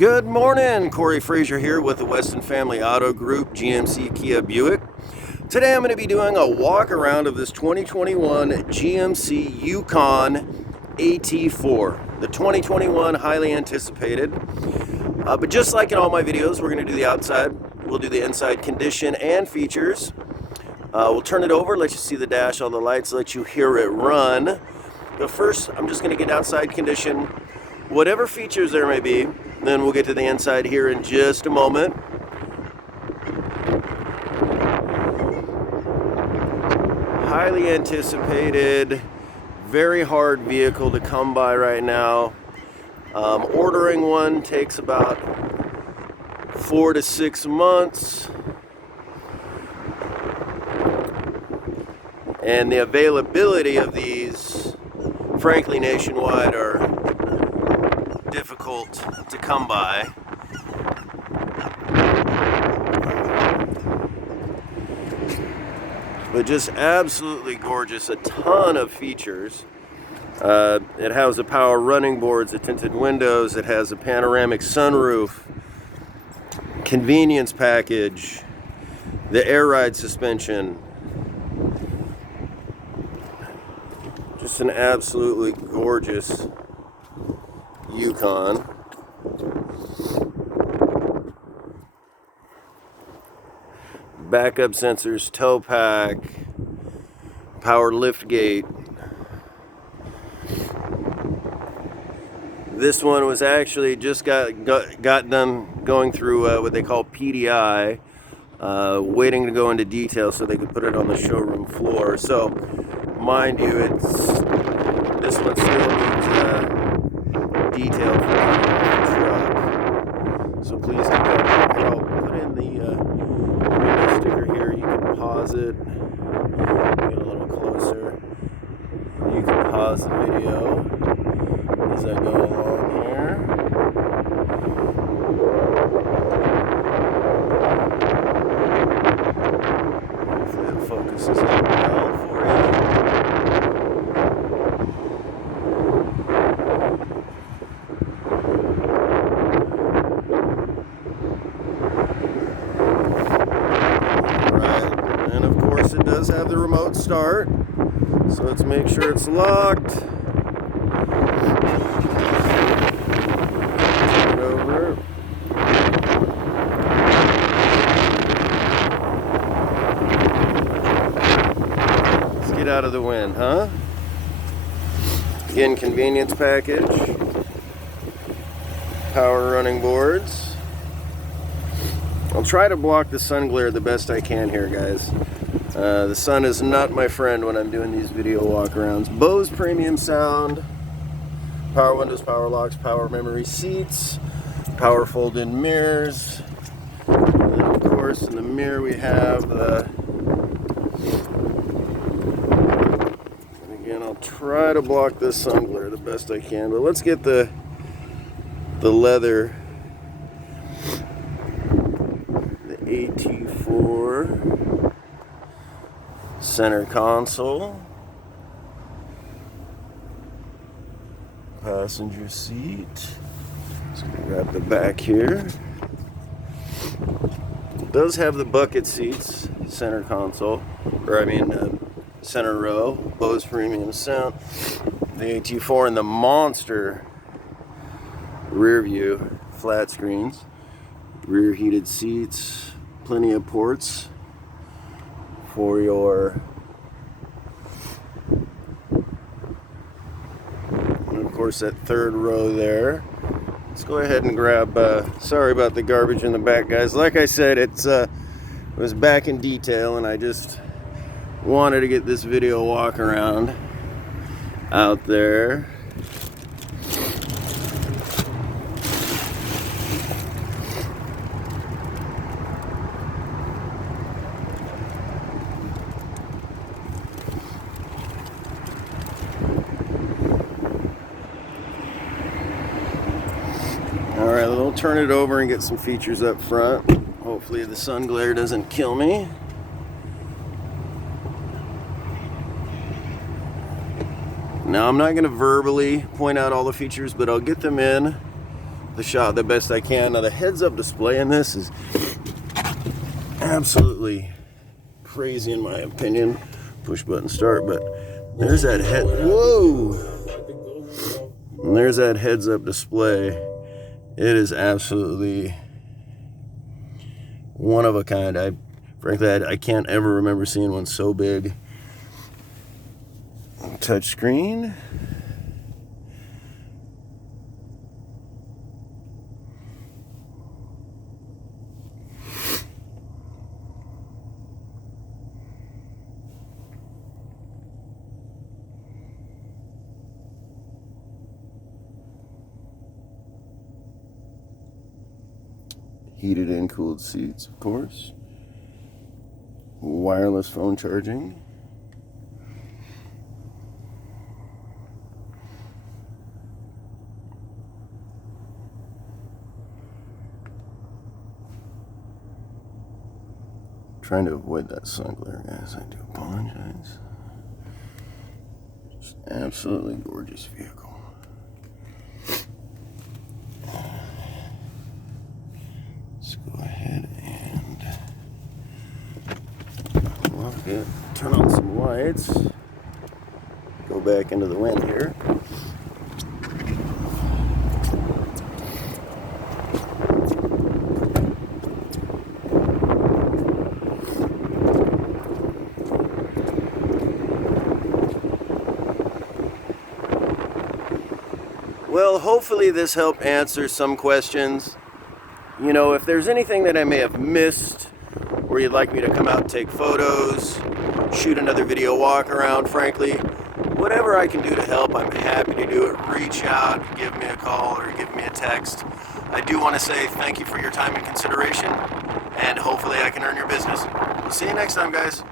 Good morning, Corey Frazier here with the WESTON Family Auto Group GMC-KIA-BUICK. Today I'm going to be doing a walk around of this 2021 GMC Yukon AT4, the 2021 highly anticipated. But just like in all my videos, we're going to do the outside, we'll do the inside condition and features. We'll turn it over, let you see the dash, all the lights, let you hear it run. But first, I'm just going to get outside condition, whatever features there may be. Then we'll get to the inside here in just a moment. Highly anticipated, very hard vehicle to come by right now. Ordering one takes about 4 to 6 months. And the availability of these, frankly, nationwide are difficult to come by. But just absolutely gorgeous, a ton of features. It has the power running boards, the tinted windows, it has a panoramic sunroof, convenience package, the air ride suspension. Just an absolutely gorgeous Yukon. Backup sensors, tow pack, power lift gate. This one was actually just got done going through what they call PDI, waiting to go into detail so they could put it on the showroom floor. So, mind you, this one still needs detail for the truck. So please keep that. I'll put in the window sticker here. You can pause it. Get a little closer. You can pause the video as I go along here. Hopefully it focuses in well for you. It does have the remote start, so let's make sure it's locked. Turn it over. Let's get out of the wind, huh? Again, convenience package, power running boards. I'll try to block the sun glare the best I can here, guys. The sun is not my friend when I'm doing these video walkarounds. Bose premium sound, power windows, power locks, power memory seats, power fold-in mirrors. And then of course in the mirror we have the, and again I'll try to block this sun glare the best I can, but let's get the leather, the AT4 center console, passenger seat. Let's grab the back here. It does have the bucket seats, center console, or I mean center row, Bose premium sound, the AT4, and the monster rear view, flat screens, rear heated seats, plenty of ports for your, and of course that third row there. Let's go ahead and grab, sorry about the garbage in the back, guys. Like I said, it was back in detail and I just wanted to get this video walk around out there. Alright, we'll turn it over and get some features up front. Hopefully the sun glare doesn't kill me. Now I'm not going to verbally point out all the features, but I'll get them in the shot the best I can. Now the heads-up display in this is absolutely crazy in my opinion. Push button start, but there's that head. Whoa! And there's that heads-up display. It is absolutely one of a kind. Frankly, I can't ever remember seeing one so big. Touch screen. Heated and cooled seats, of course. Wireless phone charging. Trying to avoid that sun glare, guys. I do apologize. Just absolutely gorgeous vehicle. Let's go ahead and lock it. Turn on some lights. Go back into the wind here. Well, hopefully this helped answer some questions. You know, if there's anything that I may have missed, or you'd like me to come out and take photos, shoot another video walk around, frankly, whatever I can do to help, I'm happy to do it. Reach out, give me a call, or give me a text. I do want to say thank you for your time and consideration, and hopefully I can earn your business. We'll see you next time, guys.